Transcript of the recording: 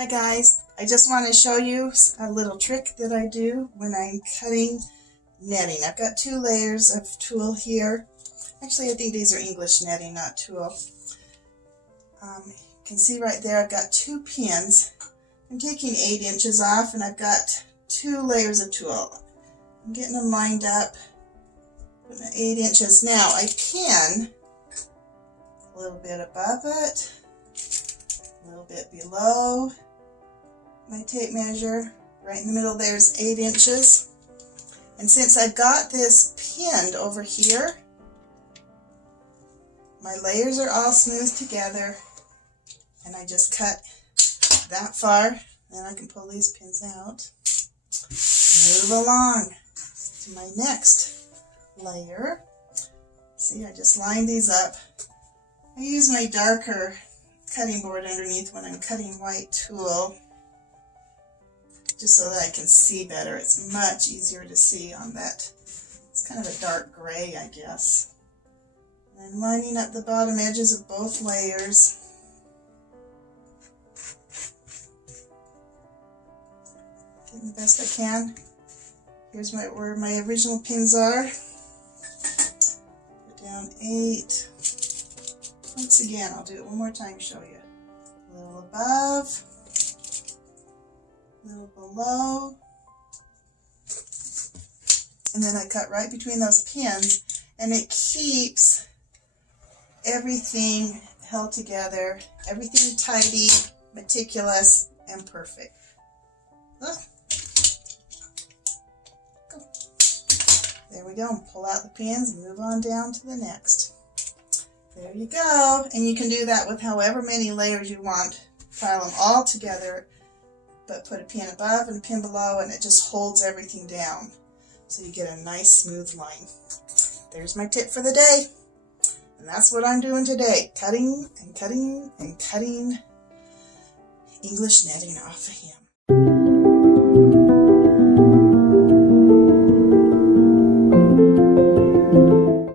Hi guys, I just want to show you a little trick that I do when I'm cutting netting. I've got 2 layers of tulle here. Actually, I think these are English netting, not tulle. You can see right there I've got 2 pins. I'm taking 8 inches off and I've got 2 layers of tulle. I'm getting them lined up, putting 8 inches. Now I pin a little bit above it, a little bit below my tape measure. Right in the middle there's 8 inches. And since I've got this pinned over here, my layers are all smooth together, and I just cut that far. Then I can pull these pins out, move along to my next layer. See, I just lined these up. I use my darker cutting board underneath when I'm cutting white tulle, just so that I can see better. It's much easier to see on that. It's kind of a dark gray, I guess. And I'm lining up the bottom edges of both layers. Getting the best I can. Here's where my original pins are. Put down 8. Once again, I'll do it one more time to show you. A little above, a little below, and then I cut right between those pins, and it keeps everything held together, everything tidy, meticulous, and perfect. Look. Go. There we go. Pull out the pins and move on down to the next. There you go. And you can do that with however many layers you want. File them all together, but put a pin above and a pin below, and it just holds everything down. So you get a nice smooth line. There's my tip for the day. And that's what I'm doing today. Cutting and cutting and cutting English netting off of him.